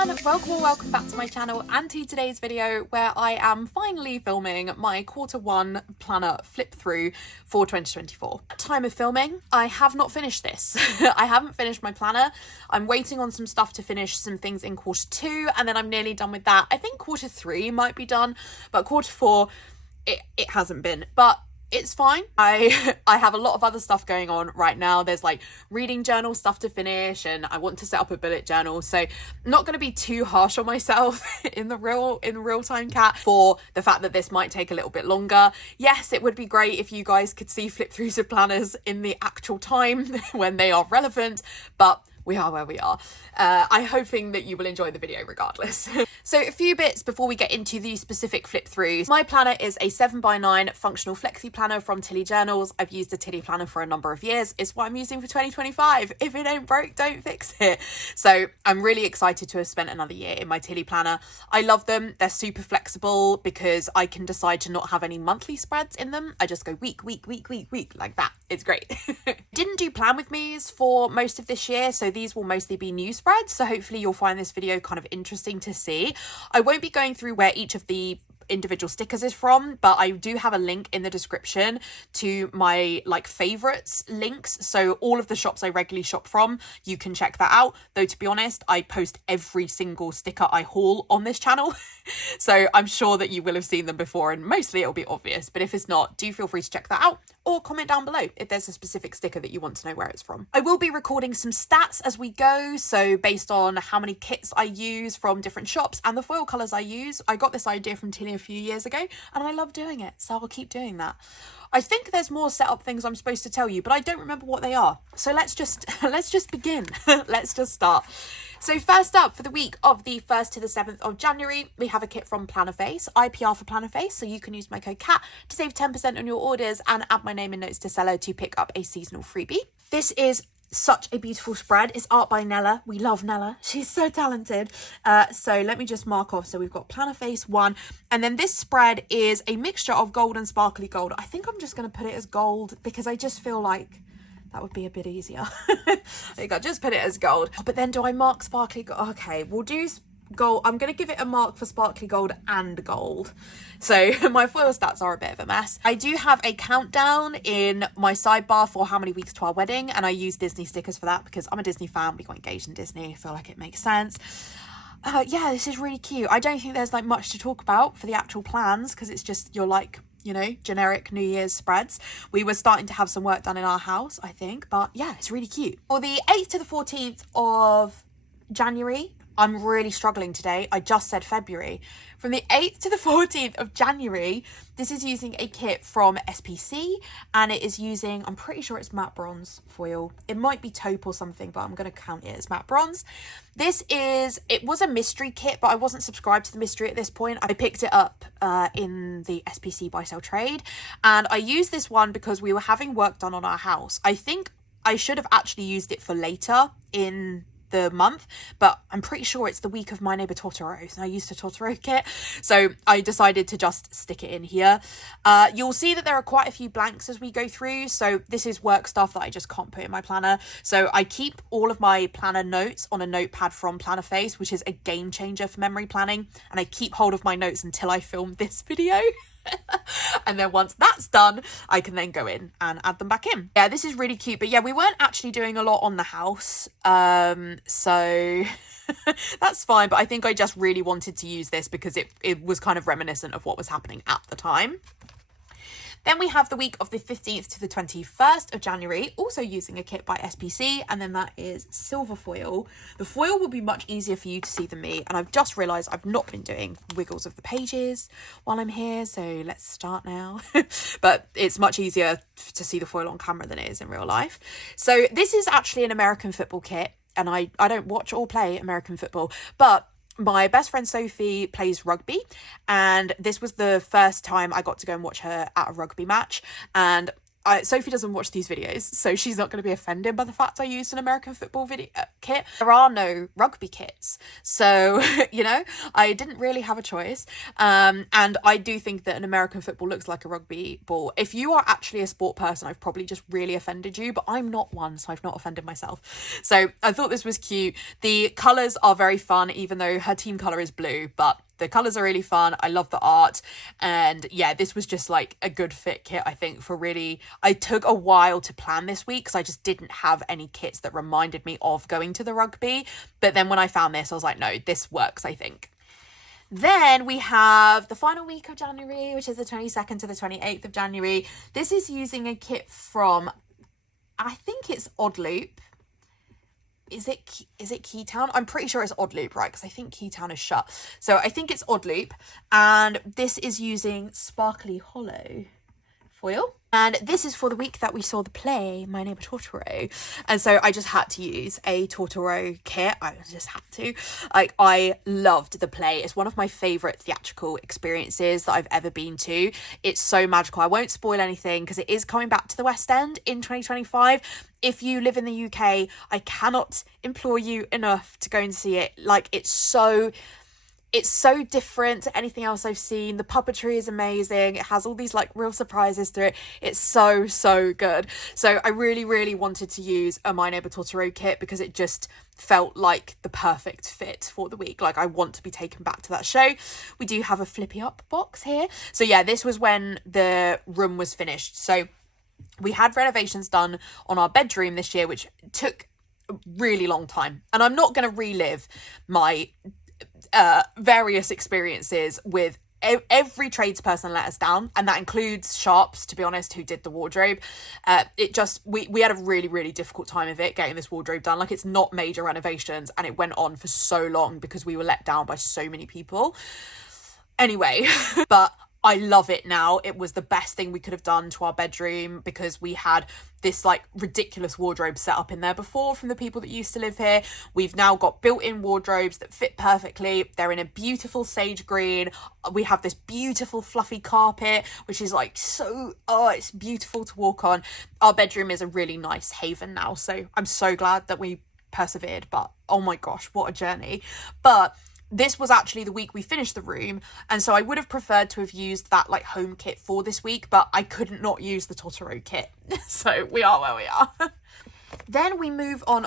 everyone, welcome or welcome back to my channel and to today's video where I am finally filming my Q1 planner flip through for 2024. Time of filming, I have not finished this. I haven't finished my planner. I'm waiting on some stuff to finish some things in Q2 and then I'm nearly done with that. I think Q3 might be done, but Q4 it hasn't been. But it's fine. I have a lot of other stuff going on right now. There's like reading journal stuff to finish and I want to set up a bullet journal. So I'm not going to be too harsh on myself in real time cat for the fact that this might take a little bit longer. Yes, it would be great if you guys could see flip throughs of planners in the actual time when they are relevant, but we are where we are. I'm hoping that you will enjoy the video regardless. So a few bits before we get into the specific flip throughs. My planner is a 7x9 functional flexi planner from Tilly Journals. I've used a Tilly planner for a number of years. It's what I'm using for 2025. If it ain't broke, don't fix it. So I'm really excited to have spent another year in my Tilly planner. I love them. They're super flexible because I can decide to not have any monthly spreads in them. I just go week like that. It's great. Didn't do plan with me's for most of this year, so these will mostly be new spreads. So hopefully you'll find this video kind of interesting to see. I won't be going through where each of the individual stickers is from, but I do have a link in the description to my like favorites links, so all of the shops I regularly shop from, you can check that out. Though to be honest, I post every single sticker I haul on this channel so I'm sure that you will have seen them before and mostly it'll be obvious, but if it's not, do feel free to check that out or comment down below if there's a specific sticker that you want to know where it's from. I will be recording some stats as we go, so based on how many kits I use from different shops and the foil colours I use. I got this idea from Tilly a few years ago and I love doing it, so I'll keep doing that. I think there's more setup things I'm supposed to tell you, but I don't remember what they are. So let's just begin. Let's just start. So first up, for the week of the 1st to the 7th of January, we have a kit from Plannerface, IPR for Plannerface. So you can use my code CAT to save 10% on your orders and add my name in notes to seller to pick up a seasonal freebie. This is such a beautiful spread. It's art by Nella. We love Nella. She's so talented. So let me just mark off. So we've got Plannerface 1. And then this spread is a mixture of gold and sparkly gold. I think I'm just going to put it as gold because I just feel like that would be a bit easier. I think I'll just put it as gold. But then do I mark sparkly gold? Okay, we'll do gold. I'm going to give it a mark for sparkly gold and gold. So my foil stats are a bit of a mess. I do have a countdown in my sidebar for how many weeks to our wedding, and I use Disney stickers for that because I'm a Disney fan. We got engaged in Disney. I feel like it makes sense. Yeah, this is really cute. I don't think there's like much to talk about for the actual plans because it's just your like, you know, generic New Year's spreads. We were starting to have some work done in our house, I think, but yeah, it's really cute. For the 8th to the 14th of January, I'm really struggling today. I just said February. From the 8th to the 14th of January, this is using a kit from SPC and it is using, I'm pretty sure it's matte bronze foil. It might be taupe or something, but I'm going to count it as matte bronze. It was a mystery kit, but I wasn't subscribed to the mystery at this point. I picked it up in the SPC buy sell trade and I used this one because we were having work done on our house. I think I should have actually used it for later in the month, but I'm pretty sure it's the week of My Neighbor Totoro, and I used a Totoro kit, so I decided to just stick it in here. You'll see that there are quite a few blanks as we go through, so this is work stuff that I just can't put in my planner. So I keep all of my planner notes on a notepad from Plannerface, which is a game changer for memory planning, and I keep hold of my notes until I film this video. And then once that's done, I can then go in and add them back in. Yeah, this is really cute. But yeah, we weren't actually doing a lot on the house. So that's fine. But I think I just really wanted to use this because it was kind of reminiscent of what was happening at the time. Then we have the week of the 15th to the 21st of January, also using a kit by SPC, and then that is silver foil. The foil will be much easier for you to see than me, and I've just realised I've not been doing wiggles of the pages while I'm here, so let's start now. But it's much easier to see the foil on camera than it is in real life. So this is actually an American football kit, and I don't watch or play American football, but my best friend Sophie plays rugby, and this was the first time I got to go and watch her at a rugby match, and Sophie doesn't watch these videos, so she's not going to be offended by the fact I used an American football kit. There are no rugby kits, so you know, I didn't really have a choice. And I do think that an American football looks like a rugby ball. If you are actually a sport person, I've probably just really offended you, but I'm not one, so I've not offended myself. So I thought this was cute. The colours are very fun, even though her team colour is blue, but the colours are really fun. I love the art. And yeah, this was just like a good fit kit, I think, for really... I took a while to plan this week because I just didn't have any kits that reminded me of going to the rugby. But then when I found this, I was like, no, this works, I think. Then we have the final week of January, which is the 22nd to the 28th of January. This is using a kit from, I think it's Oddloop. Is it Keytown? I'm pretty sure it's Oddloop, right? Because I think Keytown is shut. So I think it's Oddloop. And this is using Sparkly Hollow foil. And this is for the week that we saw the play, My Neighbor Totoro. And so I just had to use a Totoro kit. I just had to. Like, I loved the play. It's one of my favourite theatrical experiences that I've ever been to. It's so magical. I won't spoil anything because it is coming back to the West End in 2025. If you live in the UK, I cannot implore you enough to go and see it. Like, it's so different to anything else I've seen. The puppetry is amazing. It has all these like real surprises through it. It's so good. So I really, really wanted to use a My Neighbor Totoro kit because it just felt like the perfect fit for the week. Like, I want to be taken back to that show. We do have a flippy up box here. So yeah, this was when the room was finished. So we had renovations done on our bedroom this year, which took a really long time. And I'm not going to relive my various experiences with every tradesperson let us down, and that includes Sharps, to be honest, who did the wardrobe. We had a really, really difficult time of it getting this wardrobe done. Like, it's not major renovations, and it went on for so long because we were let down by so many people. Anyway, but I love it now. It was the best thing we could have done to our bedroom because we had this like ridiculous wardrobe set up in there before from the people that used to live here. We've now got built-in wardrobes that fit perfectly. They're in a beautiful sage green. We have this beautiful fluffy carpet, which is like it's beautiful to walk on. Our bedroom is a really nice haven now. So I'm so glad that we persevered, but oh my gosh, what a journey. But this was actually the week we finished the room, and so I would have preferred to have used that like home kit for this week, but I couldn't not use the Totoro kit. So we are where we are. Then we move on,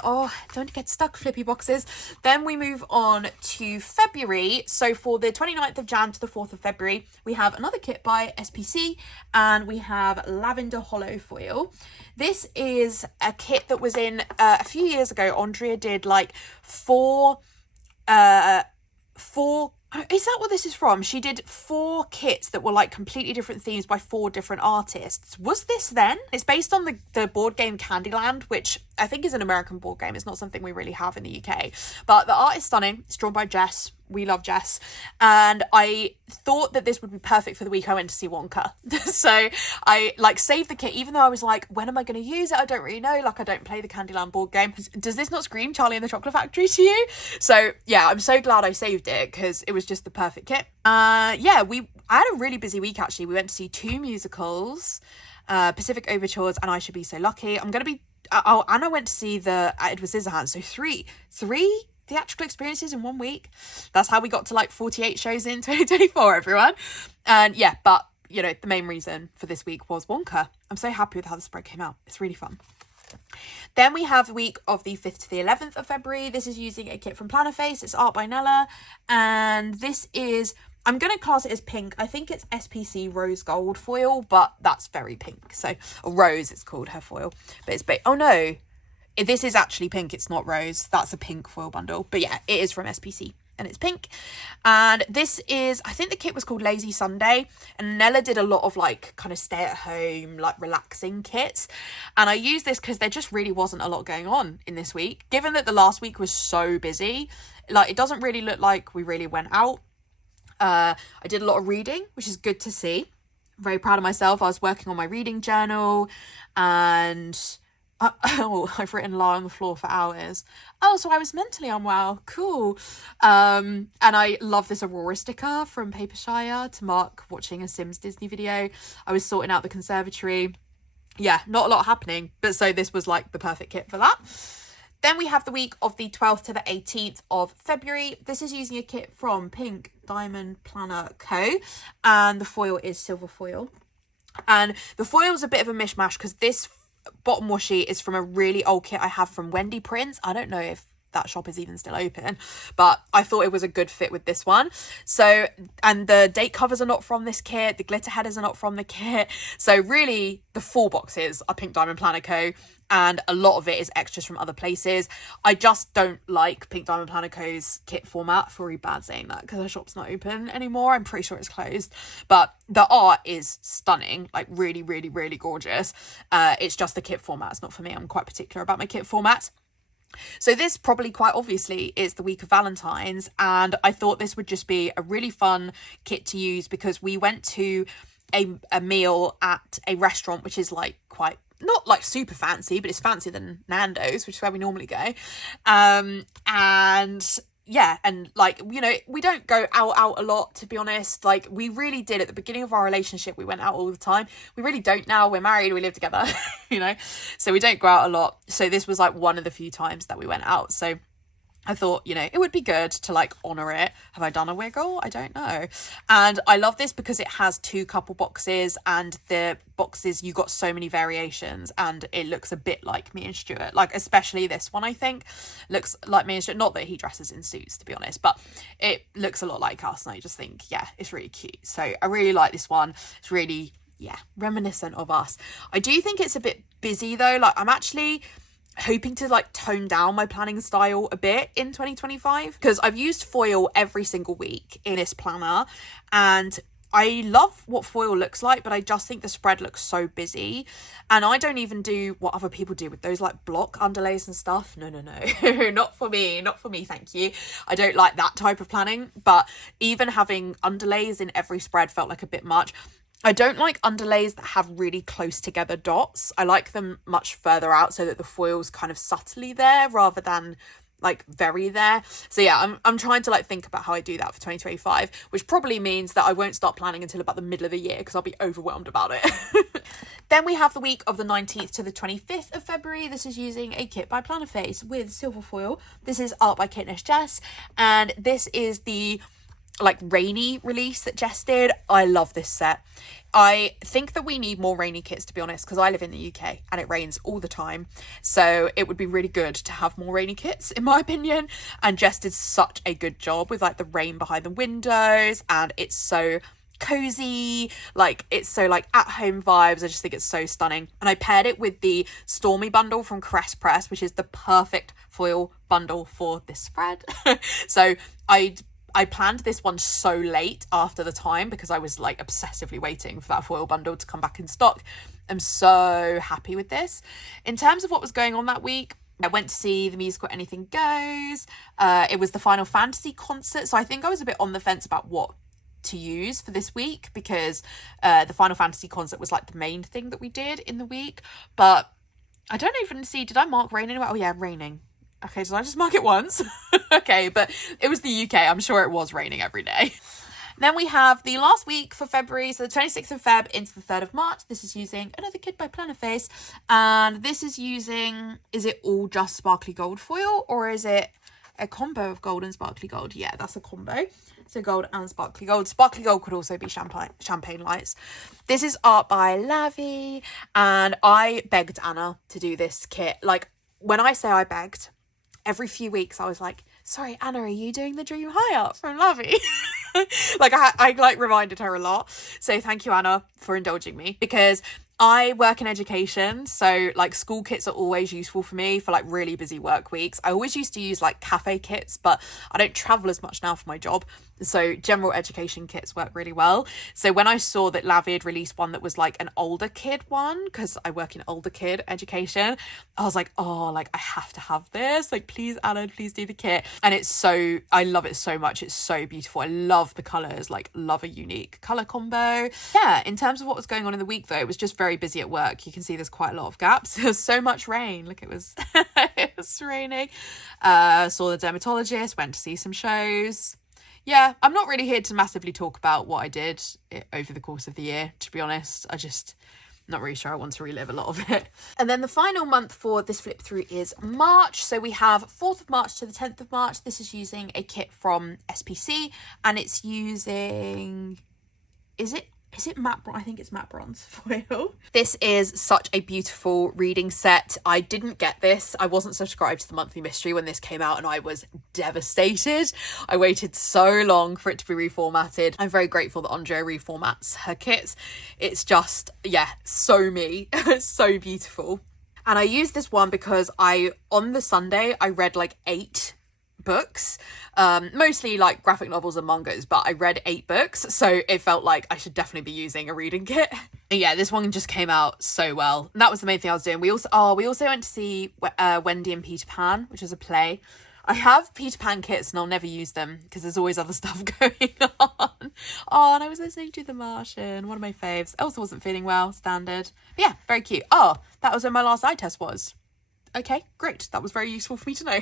don't get stuck, flippy boxes. Then we move on to February. So for the 29th of Jan to the 4th of February, we have another kit by SPC, and we have Lavender Hollow foil. This is a kit that was in a few years ago. Andrea did like four, is that what this is from? She did 4 kits that were like completely different themes by 4 different artists. Was this then? It's based on the board game Candyland, which I think is an American board game. It's not something we really have in the UK. But the art is stunning. It's drawn by Jess. We love Jess. And I thought that this would be perfect for the week I went to see Wonka. So I like saved the kit, even though I was like, when am I going to use it? I don't really know. Like, I don't play the Candyland board game. Does this not scream Charlie and the Chocolate Factory to you? So yeah, I'm so glad I saved it because it was just the perfect kit. I had a really busy week actually. We went to see 2 musicals, Pacific Overtures and I Should Be So Lucky. And I went to see the Edward Scissorhands. So three theatrical experiences in 1 week. That's how we got to like 48 shows in 2024, everyone. And yeah, but you know, the main reason for this week was Wonka. I'm so happy with how the spread came out. It's really fun. Then we have the week of the 5th to the 11th of February. This is using a kit from Plannerface. It's art by Nella. And this is, I'm going to class it as pink. I think it's SPC Rose Gold foil, but that's very pink. So, Rose, it's called, her foil. But it's, oh no, this is actually pink. It's not rose. That's a pink foil bundle. But yeah, it is from SPC and it's pink. And this is, I think the kit was called Lazy Sunday. And Nella did a lot of like kind of stay at home, like relaxing kits. And I used this because there just really wasn't a lot going on in this week. Given that the last week was so busy, like it doesn't really look like we really went out. I did a lot of reading, which is good to see. I'm very proud of myself. I was working on my reading journal and I've written lie on the floor for hours. Oh, so I was mentally unwell. Cool. And I love this Aurora sticker from Papershire to mark watching a Sims Disney video. I was sorting out the conservatory. yeah, not a lot happening. But so this was like the perfect kit for that. Then we have the week of the 12th to the 18th of February. This is using a kit from Pink Diamond Planner Co. And the foil is silver foil. And the foil is a bit of a mishmash because this bottom washi is from a really old kit I have from Wendy Prints. I don't know if that shop is even still open, but I thought it was a good fit with this one. So, and the date covers are not from this kit, the glitter headers are not from the kit, so really the full boxes are Pink Diamond Planner Co. and a lot of it is extras from other places. I just don't like Pink Diamond Planner Co.'s kit format. For really bad saying that because the shop's not open anymore. I'm pretty sure it's closed, but the art is stunning, like really, really, really gorgeous. It's just the kit format's not for me. I'm quite particular about my kit formats. So this probably quite obviously is the week of Valentine's, and I thought this would just be a really fun kit to use because we went to a meal at a restaurant which is like quite, not like super fancy, but it's fancier than Nando's, which is where we normally go. And yeah, and like, you know, we don't go out a lot, to be honest. Like, we really did at the beginning of our relationship, we went out all the time. We really don't now. We're married, we live together, you know, so we don't go out a lot. So this was like one of the few times that we went out. So I thought, you know, it would be good to like honour it. Have I done a wiggle? I don't know. And I love this because it has 2 couple boxes, and the boxes, you got so many variations, and it looks a bit like me and Stuart. Like, especially this one, I think, looks like me and Stuart. Not that he dresses in suits, to be honest, but it looks a lot like us. And I just think, yeah, it's really cute. So I really like this one. It's really, yeah, reminiscent of us. I do think it's a bit busy though. Like, I'm actually hoping to like tone down my planning style a bit in 2025 because I've used foil every single week in this planner, and I love what foil looks like, but I just think the spread looks so busy, and I don't even do what other people do with those like block underlays and stuff. No, not for me, thank you. I don't like that type of planning, but even having underlays in every spread felt like a bit much. I don't like underlays that have really close together dots. I like them much further out so that the foil's kind of subtly there rather than like very there. So yeah, I'm trying to like think about how I do that for 2025, which probably means that I won't start planning until about the middle of the year because I'll be overwhelmed about it. Then we have the week of the 19th to the 25th of February. This is using a kit by Plannerface with silver foil. This is art by Kitness Jess, and this is the like rainy release that Jess did. I love this set. I think that we need more rainy kits, to be honest, because I live in the UK and it rains all the time. So it would be really good to have more rainy kits, in my opinion. And Jess did such a good job with like the rain behind the windows, and it's so cozy, like it's so like at home vibes. I just think it's so stunning. And I paired it with the Stormy bundle from Crest Press, which is the perfect foil bundle for this spread. So I planned this one so late after the time because I was like obsessively waiting for that foil bundle to come back in stock. I'm so happy with this. In terms of what was going on that week, I went to see the musical Anything Goes. It was the Final Fantasy concert. So I think I was a bit on the fence about what to use for this week because the Final Fantasy concert was like the main thing that we did in the week. But I don't even see, did I mark rain anywhere? Oh yeah, raining. Okay, did I just mark it once? Okay, but it was the UK. I'm sure it was raining every day. Then we have the last week for February, so the 26th of Feb into the 3rd of March. This is using another kit by Plannerface, and this is using, is it all just sparkly gold foil, or is it a combo of gold and sparkly gold? Yeah, that's a combo. So gold and sparkly gold. Sparkly gold could also be champagne lights. This is art by Lavi, and I begged Anna to do this kit. Like, when I say I begged, every few weeks I was like, sorry, Anna, are you doing the Dream High art from Lavi? Like I like reminded her a lot. So thank you, Anna, for indulging me, because I work in education, so like school kits are always useful for me for like really busy work weeks. I always used to use like cafe kits, but I don't travel as much now for my job. So general education kits work really well. So when I saw that Lavi had released one that was like an older kid one, because I work in older kid education, I was like, oh, like I have to have this. Like, please, Anna, please do the kit. And it's so, I love it so much. It's so beautiful. I love the colours, like love a unique colour combo. Yeah, in terms of what was going on in the week though, it was just very busy at work. You can see there's quite a lot of gaps. There's so much rain. Look, it was it was raining. Saw the dermatologist, went to see some shows. Yeah, I'm not really here to massively talk about what I did over the course of the year, to be honest. I just, not really sure I want to relive a lot of it. And then the final month for this flip through is March. So we have 4th of March to the 10th of March. This is using a kit from SPC, and it's using, is it matte bronze? I think it's matte bronze foil. This is such a beautiful reading set. I didn't get this. I wasn't subscribed to the monthly mystery when this came out, and I was devastated. I waited so long for it to be reformatted. I'm very grateful that Andrea reformats her kits. It's just, yeah, so me. So beautiful. And I used this one because on the Sunday, I read like 8 books, mostly like graphic novels and mangas, but I read 8 books, so it felt like I should definitely be using a reading kit. And yeah, this one just came out so well. And that was the main thing I was doing. We also went to see Wendy and Peter Pan, which is a play. I have Peter Pan kits and I'll never use them because there's always other stuff going on. Oh, and I was listening to The Martian, one of my faves. Elsa wasn't feeling well, standard. But yeah, very cute. Oh, that was when my last eye test was. Okay, great. That was very useful for me to know.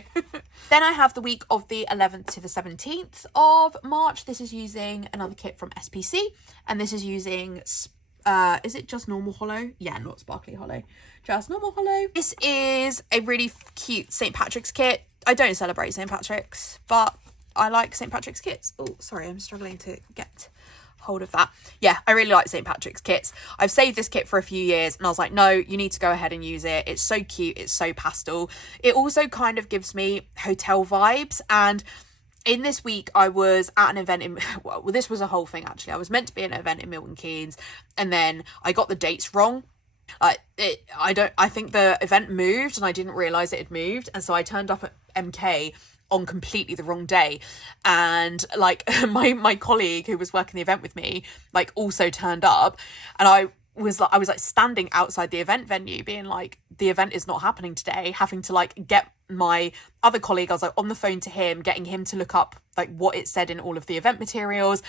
Then I have the week of the 11th to the 17th of March. This is using another kit from SPC, and this is using, is it just normal hollow? Yeah, not sparkly hollow, just normal hollow. This is a really cute St. Patrick's kit. I don't celebrate St. Patrick's, but I like St. Patrick's kits. Oh, sorry, I'm struggling to get hold of that. Yeah, I really like St. Patrick's kits. I've saved this kit for a few years and I was like, no, you need to go ahead and use it. It's so cute. It's so pastel. It also kind of gives me hotel vibes. And in this week, I was at an event in, well, this was a whole thing actually. I was meant to be at an event in Milton Keynes and then I got the dates wrong. I think the event moved and I didn't realise it had moved. And so I turned up at MK on completely the wrong day, and like my colleague who was working the event with me like also turned up, and I was like standing outside the event venue being like, the event is not happening today, having to like get my other colleague, I was like on the phone to him, getting him to look up like what it said in all of the event materials.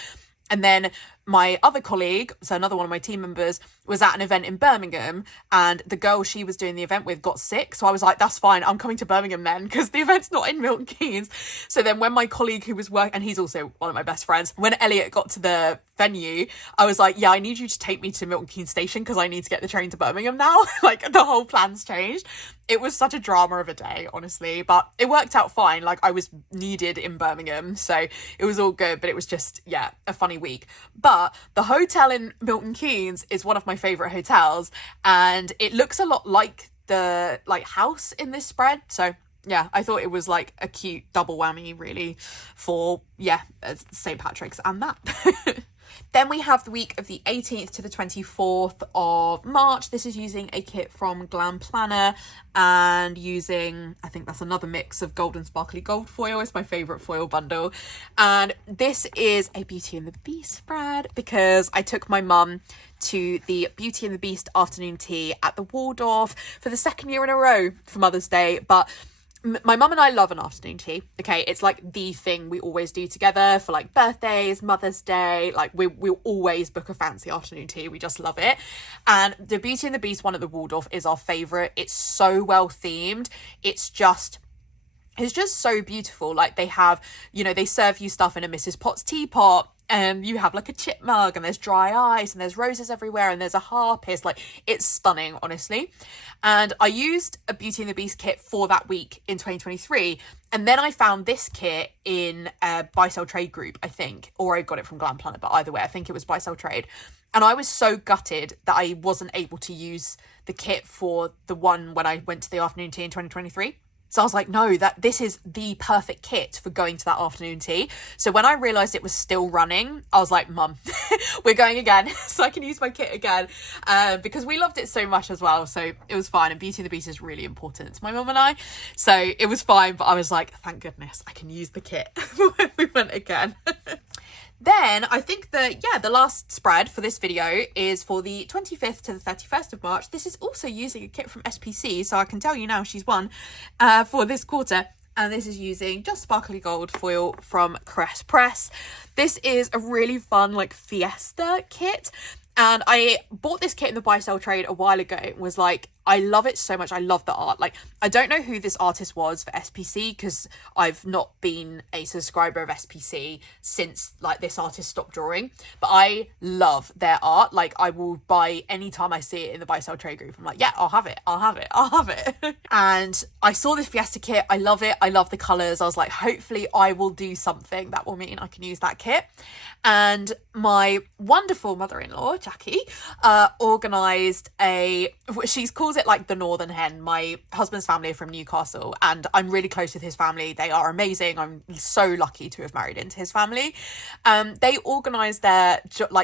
And then my other colleague, so another one of my team members, was at an event in Birmingham, and the girl she was doing the event with got sick. So I was like, that's fine, I'm coming to Birmingham then, because the event's not in Milton Keynes. So then when my colleague who was working, and he's also one of my best friends, when Elliot got to the venue, I was like, yeah, I need you to take me to Milton Keynes station because I need to get the train to Birmingham now. Like the whole plan's changed. It was such a drama of a day, honestly, but it worked out fine. Like I was needed in Birmingham, so it was all good, but it was just, yeah, a funny week. But the hotel in Milton Keynes is one of my favourite hotels, and it looks a lot like the house in this spread. So yeah, I thought it was like a cute double whammy really for, yeah, St. Patrick's and that. Then we have the week of the 18th to the 24th of March. This is using a kit from Glam Planner and using, I think that's another mix of gold and sparkly gold foil. It's my favourite foil bundle. And this is a Beauty and the Beast spread because I took my mum to the Beauty and the Beast afternoon tea at the Waldorf for the 2nd year in a row for Mother's Day. But my mum and I love an afternoon tea. Okay, it's like the thing we always do together for like birthdays, Mother's Day. Like we'll always book a fancy afternoon tea. We just love it. And the Beauty and the Beast one at the Waldorf is our favourite. It's so well themed. It's just so beautiful. Like they have, you know, they serve you stuff in a Mrs. Potts teapot, and you have like a chip mug, and there's dry ice, and there's roses everywhere, and there's a harpist. Like it's stunning, honestly. And I used a Beauty and the Beast kit for that week in 2023, and then I found this kit in a buy sell trade group, I think, or I got it from Glam Planet, but either way I think it was buy sell trade. And I was so gutted that I wasn't able to use the kit for the one when I went to the afternoon tea in 2023. So I was like, no, this is the perfect kit for going to that afternoon tea. So when I realised it was still running, I was like, Mum, we're going again so I can use my kit again, because we loved it so much as well. So it was fine. And Beauty and the Beast is really important to my mum and I. So it was fine. But I was like, thank goodness I can use the kit when we went again. Then I think that, yeah, the last spread for this video is for the 25th to the 31st of March. This is also using a kit from SPC, so I can tell you now she's won for this quarter. And this is using just sparkly gold foil from Caress Press. This is a really fun, like, fiesta kit. And I bought this kit in the buy sell trade a while ago and was like, I love it so much. I love the art. Like, I don't know who this artist was for SPC because I've not been a subscriber of SPC since like this artist stopped drawing, but I love their art. Like, I will buy anytime I see it in the buy sell trade group. I'm like, yeah, I'll have it. And I saw this Fiesta kit. I love it. I love the colors. I was like, hopefully I will do something that will mean I can use that kit. And my wonderful mother-in-law, Jackie, organised she calls it like the Northern Hen. My husband's family are from Newcastle and I'm really close with his family. They are amazing. I'm so lucky to have married into his family. They organised their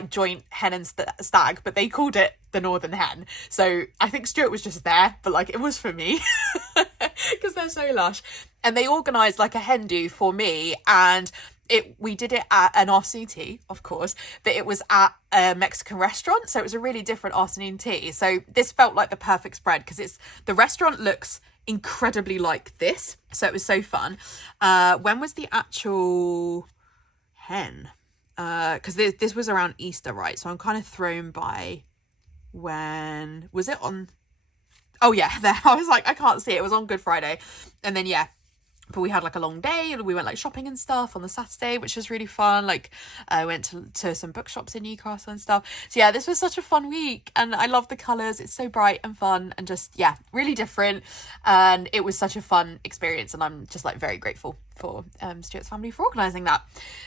joint hen and stag, but they called it the Northern Hen. So I think Stuart was just there, but like it was for me because they're so lush. And they organised like a hen do for me, and we did it at an afternoon tea, of course, but it was at a Mexican restaurant, so it was a really different afternoon tea. So this felt like the perfect spread because the restaurant looks incredibly like this, so it was so fun. When was the actual hen? Because this was around Easter, right? So I'm kind of thrown by when was it on? Oh yeah, there. I was like, I can't see it. It was on Good Friday, and then yeah. But we had like a long day and we went like shopping and stuff on the Saturday, which was really fun. Like I went to some bookshops in Newcastle and stuff. So yeah, this was such a fun week and I love the colours. It's so bright and fun and just, yeah, really different. And it was such a fun experience and I'm just like very grateful for Stuart's family for organising that.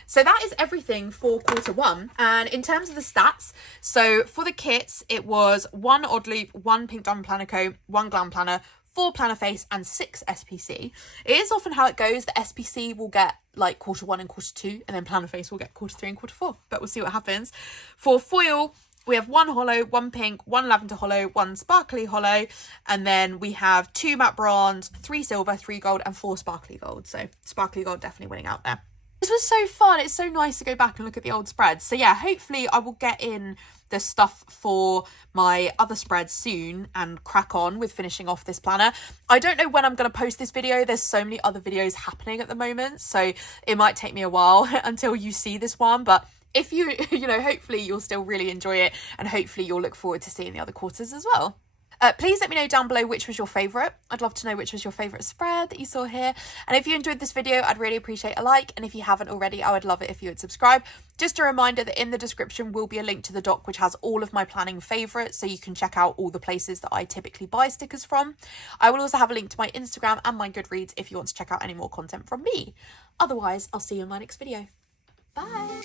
So that is everything for Q1. And in terms of the stats, so for the kits, it was 1 odd loop, 1 pink diamond planner coat, 1 glam planner, 4 planner face and 6 SPC. It is often how it goes. The SPC will get like Q1 and Q2 and then planner face will get Q3 and Q4, but we'll see what happens. For foil, we have 1 hollow, 1 pink, 1 lavender hollow, 1 sparkly hollow, and then we have 2 matte bronze, 3 silver, 3 gold and 4 sparkly gold. So sparkly gold definitely winning out there. This was so fun. It's so nice to go back and look at the old spreads. So yeah, hopefully I will get in the stuff for my other spreads soon and crack on with finishing off this planner. I don't know when I'm going to post this video. There's so many other videos happening at the moment, so it might take me a while until you see this one, but if you hopefully you'll still really enjoy it and hopefully you'll look forward to seeing the other quarters as well. Please let me know down below which was your favourite. I'd love to know which was your favourite spread that you saw here. And if you enjoyed this video, I'd really appreciate a like. And if you haven't already, I would love it if you would subscribe. Just a reminder that in the description will be a link to the doc, which has all of my planning favourites. So you can check out all the places that I typically buy stickers from. I will also have a link to my Instagram and my Goodreads if you want to check out any more content from me. Otherwise, I'll see you in my next video. Bye.